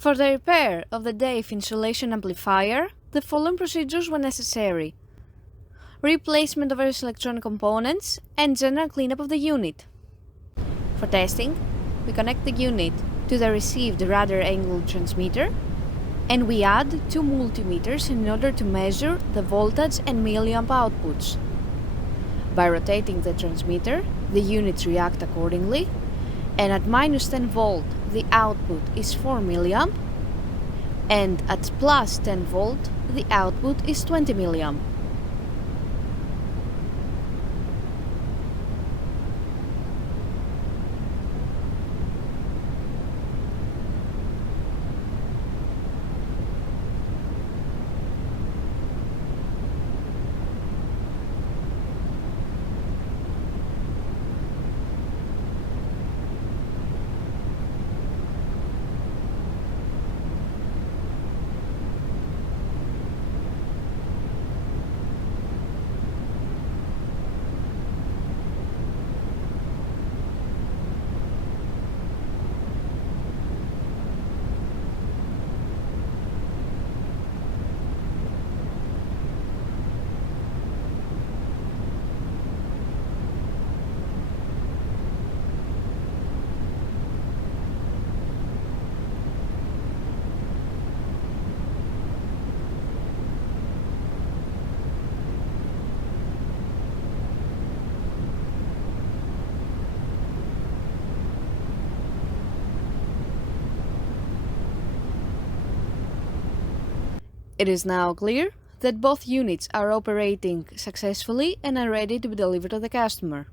For the repair of the Deif insulation amplifier, the following procedures were necessary: replacement of various electronic components and general cleanup of the unit. For testing, we connect the unit to the received radar angle transmitter and we add two multimeters in order to measure the voltage and milliamp outputs. By rotating the transmitter, the units react accordingly, and at minus 10 volt the output is 4 milliamp, and at plus 10 volt the output is 20 milliamp. It is now clear that both units are operating successfully and are ready to be delivered to the customer.